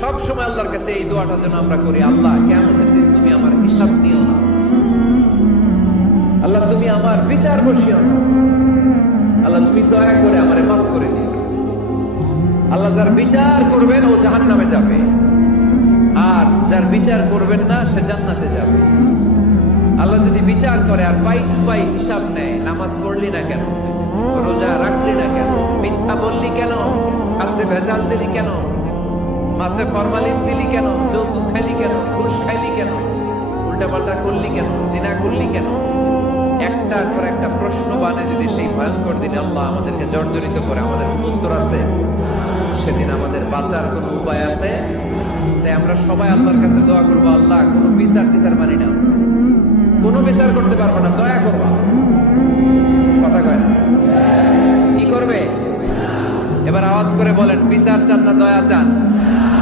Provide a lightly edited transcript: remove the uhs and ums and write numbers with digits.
সব সময় আল্লাহর কাছে এই দোয়াটা যেন আমরা করি, আল্লাহ কিয়ামতের দিন তুমি আমার হিসাব নিও না, আল্লাহ তুমি আমার বিচার বসিও না, আল্লাহ তুমি দয়া করে আমারে মাফ করে দিও। আল্লাহ যার বিচার করবেন ও জাহান্নামে যাবে, আর যার বিচার করবেন না সে জান্নাতে যাবে। আল্লাহ যদি বিচার করে আর পাই টু পাই হিসাব নেয়, নামাজ পড়লি না কেন, রোজা রাখলি না কেন, মিথ্যা বললি কেন, খাদ্যে ভেজাল দিলি কেন, মাছে ফরমালিন দিলি কেন, যৌতুক খাইলি কেন, ঘুষ খাইলি কেন, উল্টা পাল্টা করলি কেন, জিনা করলি কেন, একটার পর একটা প্রশ্ন বানে যদি সেই ভয়ঙ্কর দিনে আল্লাহ আমাদেরকে জর্জরিত করে, আমাদের উত্তর আছে, সেদিন আমাদের বাঁচার কোনো উপায় আছে? তাই আমরা সবাই আল্লাহর কাছে দোয়া করবো, আল্লাহ কোনো বিচার টিচার মানি না, কোনো বিচার করতে পারবো না, দয়া করবা। কথা কয় না? কি করবে? এবার আওয়াজ করে বলেন, বিচার চান না দয়া চান?